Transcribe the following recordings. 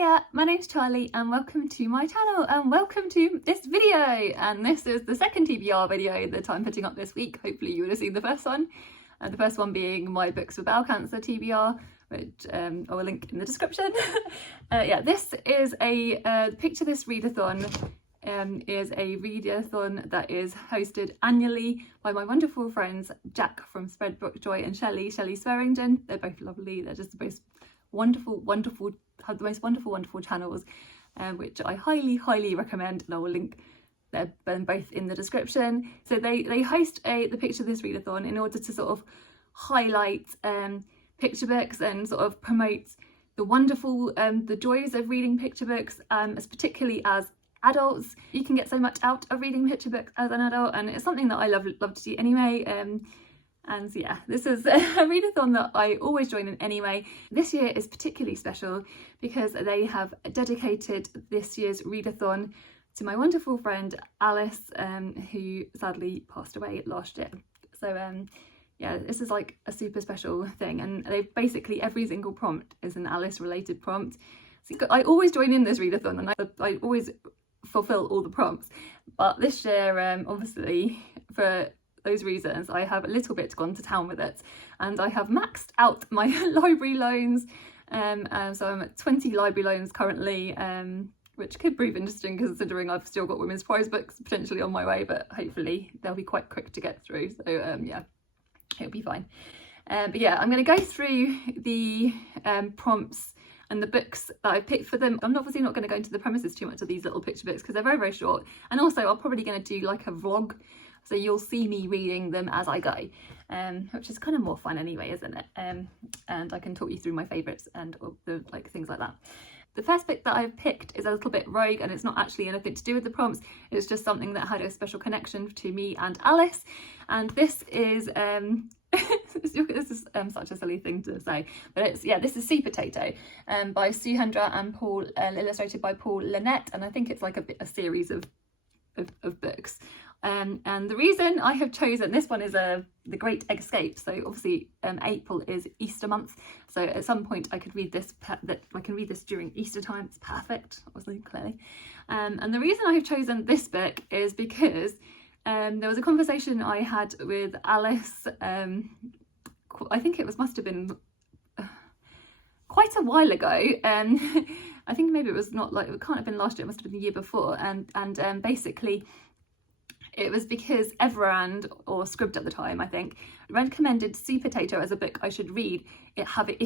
Hiya, my name's Charlie and welcome to my channel and welcome to this video. And this is the second TBR video that I'm putting up this week. Hopefully you would have seen the first one. The first one being my books for bowel cancer TBR, which I will link in the description. Yeah, this is a Picture This Readathon. Is a readathon that is hosted annually by my wonderful friends Jack from Spread Book Joy and Shelly Swearingen. They're both lovely. They're just the most wonderful, have the most wonderful channels, which I highly recommend, and I will link them both in the description. So they host the Picture This Readathon in order to sort of highlight picture books and sort of promote the wonderful the joys of reading picture books, as particularly as adults. You can get so much out of reading picture books as an adult, and it's something that I love to do anyway. And so yeah, this is a readathon that I always join in anyway. This year is particularly special because they have dedicated this year's readathon to my wonderful friend Alice, who sadly passed away last year. So yeah, this is like a super special thing, and they basically every single prompt is an Alice related prompt. So I always join in this readathon and I always fulfill all the prompts, but this year obviously for those reasons I have a little bit gone to town with it, and I have maxed out my library loans, so I'm at 20 library loans currently, which could prove interesting considering I've still got women's prize books potentially on my way, but hopefully they'll be quite quick to get through, so yeah, it'll be fine. But yeah, I'm going to go through the prompts and the books that I've picked for them. I'm obviously not going to go into the premises too much of these little picture books because they're very short, and also I'm probably going to do like a vlog, so you'll see me reading them as I go, which is kind of more fun anyway, isn't it? And I can talk you through my favourites and the things like that. The first book that I've picked is a little bit rogue, and it's not actually anything to do with the prompts, it's just something that had a special connection to me and Alice, and this is this is such a silly thing to say, but it's, yeah, this is Sea Potato by Sue Hendra and Paul, illustrated by Paul Lynette, and I think it's like a series of books. And the reason I have chosen this one is The Great Escape. So obviously April is Easter month, so at some point I could read this, that I can read this during Easter time. It's perfect, obviously, clearly. And the reason I have chosen this book is because there was a conversation I had with Alice, I think it must have been quite a while ago, I think maybe it was not, like, it can't have been last year, it must have been the year before, and basically it was because Everand, or Scribd at the time I think, recommended Sea Potato as a book I should read having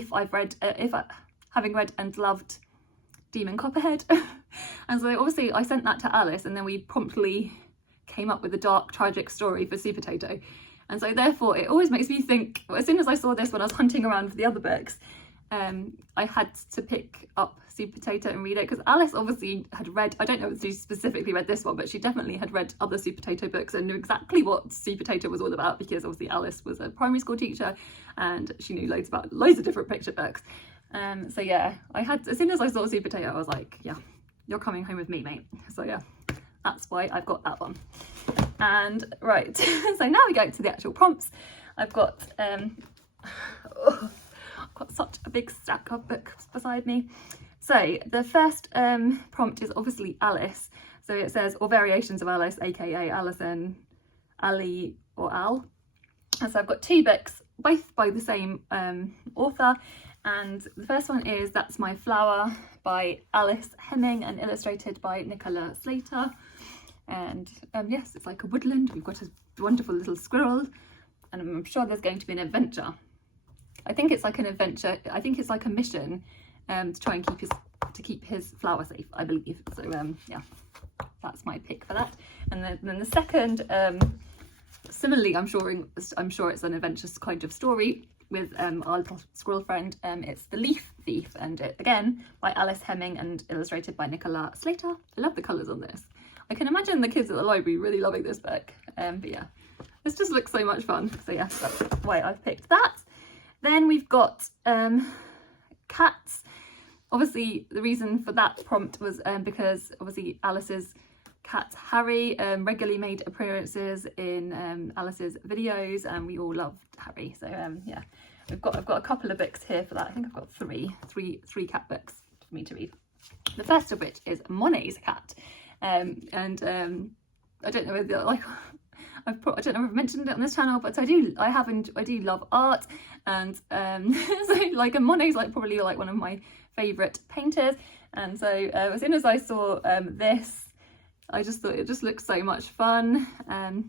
read and loved Demon Copperhead. And so obviously I sent that to Alice, and then we promptly came up with a dark tragic story for Sea Potato, and so therefore it always makes me think, as soon as I saw this when I was hunting around for the other books, I had to pick up Sea Potato and read it, because Alice obviously had read, I don't know if she specifically read this one, but she definitely had read other Sea Potato books and knew exactly what Sea Potato was all about, because obviously Alice was a primary school teacher and she knew loads of different picture books. So yeah, as soon as I saw Sea Potato I was like, yeah, you're coming home with me, mate. So yeah, that's why I've got that one. And right, so now we go to the actual prompts. I've got such a big stack of books beside me. So the first prompt is obviously Alice. So it says, or variations of Alice, aka Alison, Ali, or Al. And so I've got two books, both by the same author. And the first one is That's My Flower by Alice Hemming and illustrated by Nicola Slater. And yes, it's like a woodland. We've got a wonderful little squirrel, and I'm sure there's going to be an adventure. I think it's like an adventure. I think it's like a mission to try and keep his flower safe, I believe. So yeah, that's my pick for that. And then the second, similarly, I'm sure it's an adventurous kind of story with our little squirrel friend. It's The Leaf Thief, and again by Alice Hemming and illustrated by Nicola Slater. I love the colours on this. I can imagine the kids at the library really loving this book. But yeah, this just looks so much fun. So yeah, that's why I've picked that. Then we've got cats. Obviously the reason for that prompt was because obviously Alice's cat Harry regularly made appearances in Alice's videos, and we all loved Harry. So yeah, I've got a couple of books here for that. I think I've got three cat books for me to read. The first of which is Monet's cat, and I don't know whether like I don't know if I've mentioned it on this channel, but I do love art, and so like Monet's like probably like one of my favourite painters, and so as soon as I saw this, I just thought it just looks so much fun.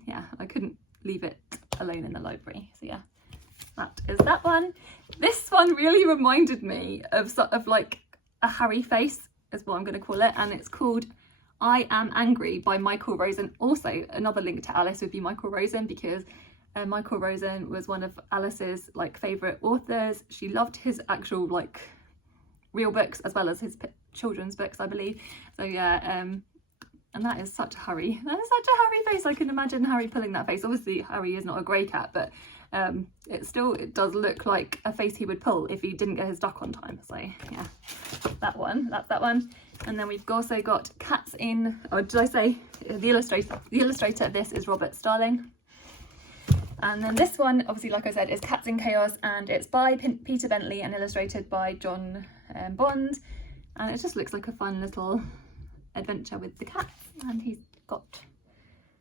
Yeah, I couldn't leave it alone in the library. So yeah, that is that one. This one really reminded me of like a Harry face, is what I'm going to call it, and it's called I Am Angry by Michael Rosen. Also another link to Alice would be Michael Rosen, because Michael Rosen was one of Alice's like favourite authors. She loved his actual like real books as well as his children's books, I believe. So yeah, and that is such a Harry face. I can imagine Harry pulling that face. Obviously Harry is not a grey cat, but it does look like a face he would pull if he didn't get his duck on time. So yeah, that's that one. And then we've also got Cats in, or did I say the illustrator of this is Robert Starling. And then this one, obviously, like I said, is Cats in Chaos, and it's by Peter Bentley and illustrated by Jon Bond. And it just looks like a fun little adventure with the cats, and he's got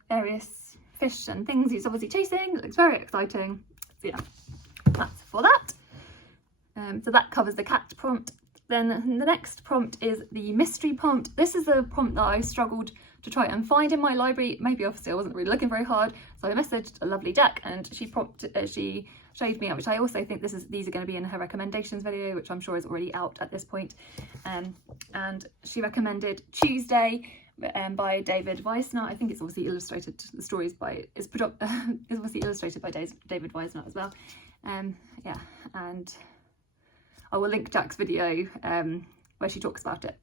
various fish and things he's obviously chasing. It looks very exciting. So yeah, that's for that. So that covers the cat prompt. Then the next prompt is the mystery prompt. This is a prompt that I struggled to try and find in my library. Maybe obviously I wasn't really looking very hard, so I messaged a lovely Jack, and she showed me out, which I also think these are going to be in her recommendations video, which I'm sure is already out at this point. And she recommended Tuesday by David Weisner. I think it's obviously illustrated. The story is obviously illustrated by David Weisner as well. Yeah, and I will link Jack's video where she talks about it.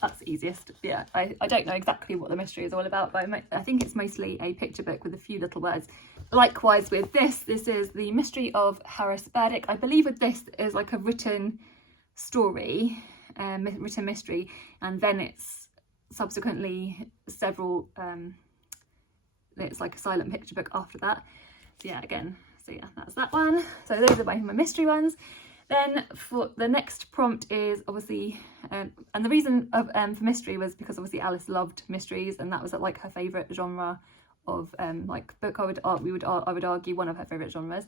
That's the easiest. Yeah, I don't know exactly what the mystery is all about, but I think it's mostly a picture book with a few little words. Likewise with this is the mystery of Harris Burdick. I believe with this is like a written story, written mystery, and then it's subsequently several, it's like a silent picture book after that. So yeah, again, so yeah, that's that one. So those are both my mystery ones. Then for the next prompt is obviously, and the reason for mystery was because obviously Alice loved mysteries, and that was like her favourite genre of like book. I would argue one of her favourite genres.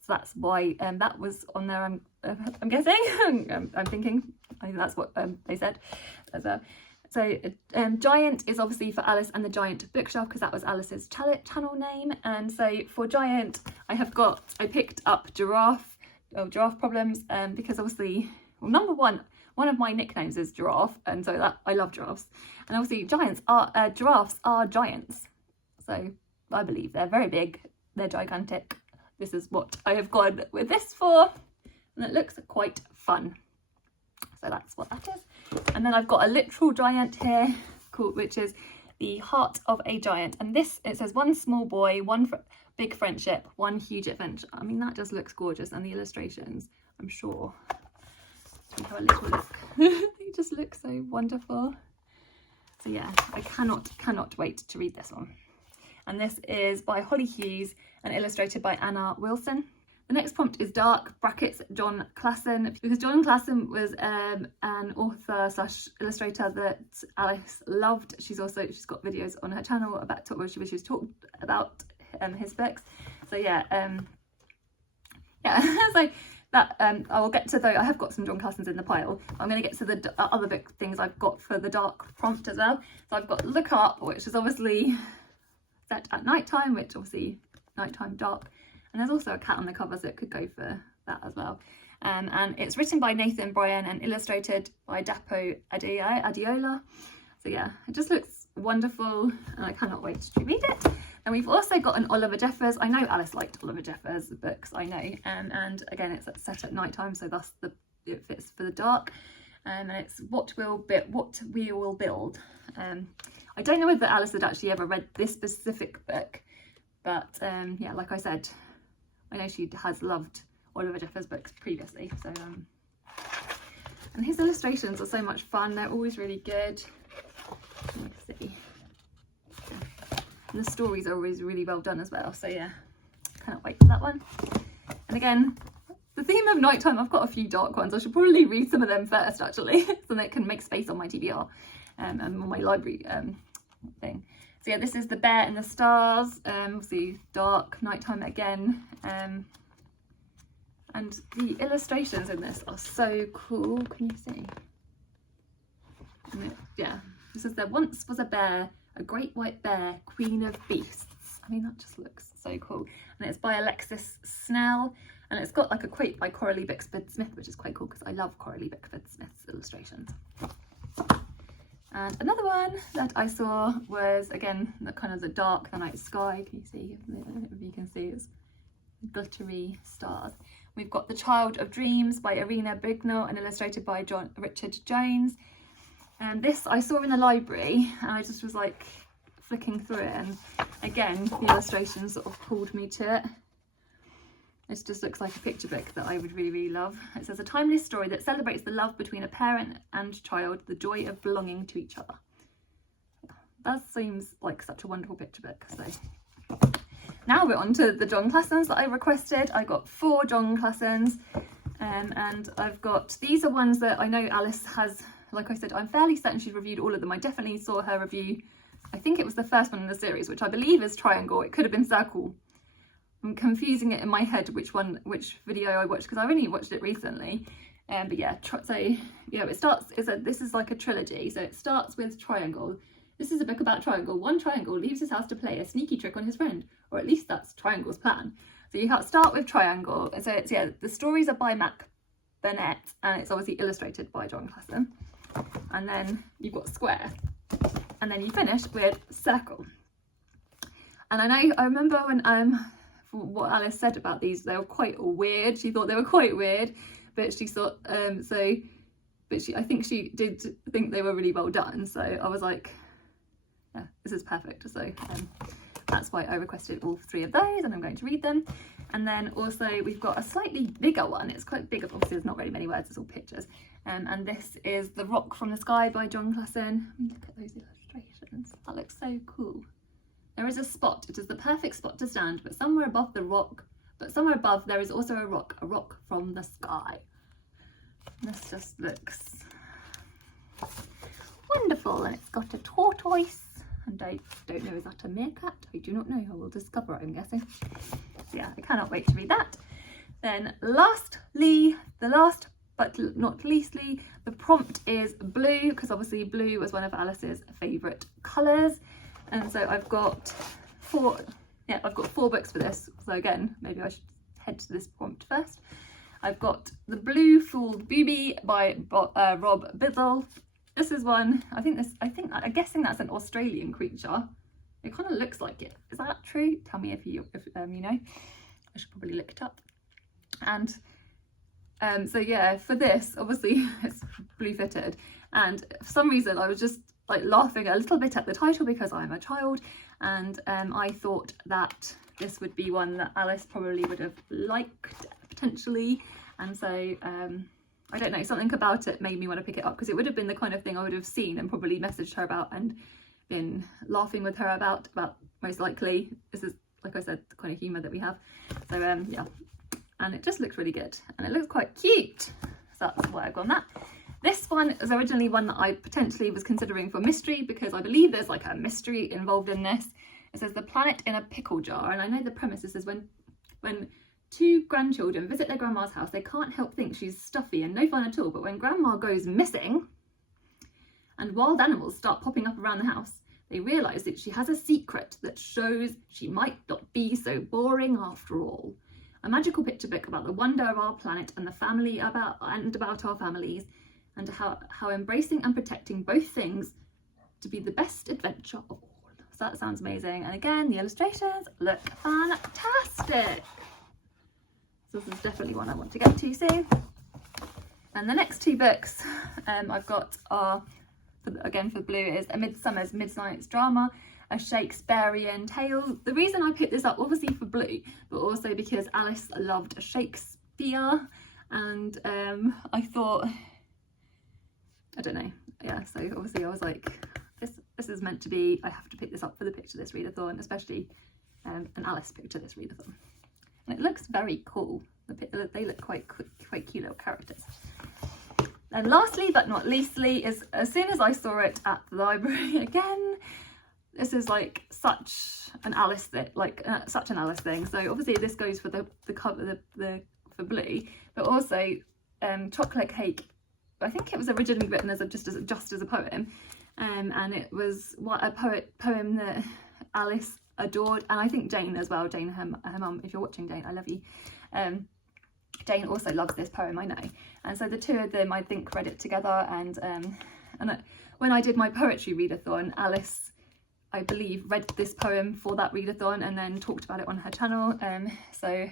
So that's why that was on there. I'm guessing. I'm thinking. I think that's what they said as well. So Giant is obviously for Alice and the Giant Bookshelf, because that was Alice's channel name. And so for Giant, I picked up Giraffe Problems, because obviously, well, number one of my nicknames is Giraffe, and so that I love giraffes, and obviously giraffes are giants, so I believe they're very big, they're gigantic. This is what I have gone with this for, and it looks quite fun. So that's what that is. And then I've got a literal giant here, which is the Heart of a Giant, and this, it says one small boy, one big friendship, one huge adventure. I mean, that just looks gorgeous, and the illustrations, I'm sure. Let me have a little look. They just look so wonderful. So yeah, I cannot wait to read this one. And this is by Holly Hughes and illustrated by Anna Wilson. The next prompt is dark, brackets Jon Klassen, because Jon Klassen was an author / illustrator that Alice loved. She's got videos on her channel about where she's talked about his books. So yeah, so that I will get to those. I have got some Jon Klassens in the pile. I'm going to get to the other book things I've got for the dark prompt as well. So I've got Look Up, which is obviously set at night time, which obviously nighttime dark. And there's also a cat on the cover, so it could go for that as well. And it's written by Nathan Bryan and illustrated by Dapo Adiola. So yeah, it just looks wonderful, and I cannot wait to read it. And we've also got an Oliver Jeffers. I know Alice liked Oliver Jeffers books, I know. And again, it's set at night time, so thus it fits for the dark. And it's What We Will Build. I don't know whether Alice had actually ever read this specific book, but yeah, like I said, I know she has loved Oliver Jeffers books previously. So and his illustrations are so much fun. They're always really good. Let's see. And the stories are always really well done as well. So yeah, cannot wait for that one. And again, the theme of nighttime, I've got a few dark ones. I should probably read some of them first, actually, so that it can make space on my TBR and on my library thing. So yeah, this is The Bear in the Stars, obviously dark, nighttime again. And the illustrations in this are so cool. Can you see? Yeah, this is There Once Was a Bear, a great white bear, queen of beasts. I mean, that just looks so cool. And it's by Alexis Snell, and it's got like a quote by Coralie Bickford-Smith, which is quite cool because I love Coralie Bickford-Smith's illustrations. And another one that I saw was, again, the kind of the dark, the night sky. Can you see? If you can see, it's glittery stars. We've got The Child of Dreams by Irina Bignell and illustrated by Richard Jones. And this I saw in the library, and I just was like flicking through it, and again the illustrations sort of pulled me to it. This just looks like a picture book that I would really love. It says, a timeless story that celebrates the love between a parent and child, the joy of belonging to each other. That seems like such a wonderful picture book. So now we're on to the Jon Klassens that I requested. I got 4 Jon Klassens, and I've got, these are ones that I know Alice has, like I said, I'm fairly certain she's reviewed all of them. I definitely saw her review, I think it was the first one in the series, which I believe is Triangle. It could have been Circle. I'm confusing it in my head which video I watched, because I only watched it recently. But yeah, so yeah, it starts, this is like a trilogy. So it starts with Triangle. This is a book about Triangle. One Triangle leaves his house to play a sneaky trick on his friend, or at least that's Triangle's plan. So you start with Triangle. So it's, yeah, the stories are by Mac Burnett, and it's obviously illustrated by Jon Klassen. And then you've got Square, and then you finish with Circle. And I remember when what Alice said about these, they were quite weird. She thought they were quite weird, but she thought I think she did think they were really well done. So I was like, yeah, this is perfect. So that's why I requested all 3 of those, and I'm going to read them. And then also we've got a slightly bigger one. It's quite big, obviously there's not really many words, it's all pictures. And this is The Rock from the Sky by Jon Klassen. Look at those illustrations. That looks so cool. There is a spot. It is the perfect spot to stand, but somewhere above the rock, there is also a rock from the sky. This just looks wonderful, and it's got a tortoise, and I don't know, is that a meerkat? I do not know. I will discover it, I'm guessing. So yeah, I cannot wait to read that. Then lastly, the last but not leastly, the prompt is blue, because obviously blue was one of Alice's favourite colours. And so I've got 4 books for this. So again, maybe I should head to this prompt first. I've got The Blue Fooled Booby by Rob Biddle. This is one, I'm guessing that's an Australian creature. It kind of looks like it. Is that true? Tell me if you know. I should probably look it up. And so yeah, for this, obviously it's blue fitted, and for some reason I was just like laughing a little bit at the title because I'm a child, and I thought that this would be one that Alice probably would have liked potentially, and so I don't know, something about it made me want to pick it up, because it would have been the kind of thing I would have seen and probably messaged her about and been laughing with her about most likely. This is, like I said, the kind of humour that we have. So yeah, and it just looks really good, and it looks quite cute, so that's why I've gone that. This one is originally one that I potentially was considering for mystery, because I believe there's like a mystery involved in this. It says The Planet in a Pickle Jar, and I know the premise is when 2 grandchildren visit their grandma's house, they can't help think she's stuffy and no fun at all, but when grandma goes missing and wild animals start popping up around the house, they realise that she has a secret that shows she might not be so boring after all. A magical picture book about the wonder of our planet and about our families, and how embracing and protecting both things to be the best adventure of all. So that sounds amazing. And again, the illustrations look fantastic. So this is definitely one I want to get to soon. And the next 2 books I've got are, again for blue, is A Midsummer's Midnight's Drama, a Shakespearean tale. The reason I picked this up, obviously for blue, but also because Alice loved Shakespeare, and I thought, I don't know, yeah, so obviously I was like, this is meant to be, I have to pick this up for the Picture This Readathon, especially an Alice Picture This Readathon. And it looks very cool. they look quite cute little characters. And lastly but not leastly is, as soon as I saw it at the library again, this is like such an Alice thing. So obviously this goes for the cover, for blue, but also Chocolate Cake. I think it was originally written as just as a poem, and it was a poem that Alice adored, and I think Jane as well. Jane, her mum. If you're watching, Jane, I love you. Jane also loves this poem, I know, and so the two of them, I think, read it together. And when I did my poetry readathon, Alice, I believe, read this poem for that readathon and then talked about it on her channel. So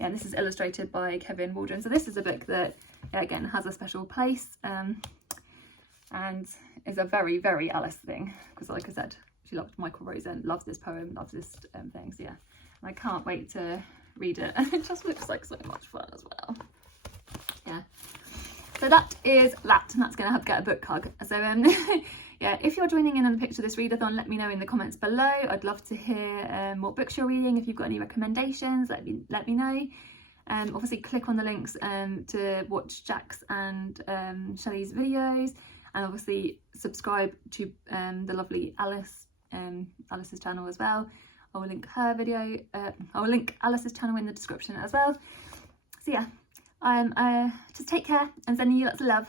yeah, this is illustrated by Kevin Waldron. So this is a book that, again, has a special place, and is a very, very Alice thing, because like I said, she loved Michael Rosen, loves this poem, loves this thing. So yeah, and I can't wait to read it, and it just looks like so much fun as well. Yeah, so that is that, and that's gonna have to get a book hug. So yeah, if you're joining in on the picture of this readathon, let me know in the comments below. I'd love to hear what books you're reading. If you've got any recommendations, let me know. Obviously click on the links to watch Jack's and Shelly's videos, and obviously subscribe to the lovely Alice's channel as well. I will link her video, I will link Alice's channel in the description as well. So yeah, just take care and sending you lots of love.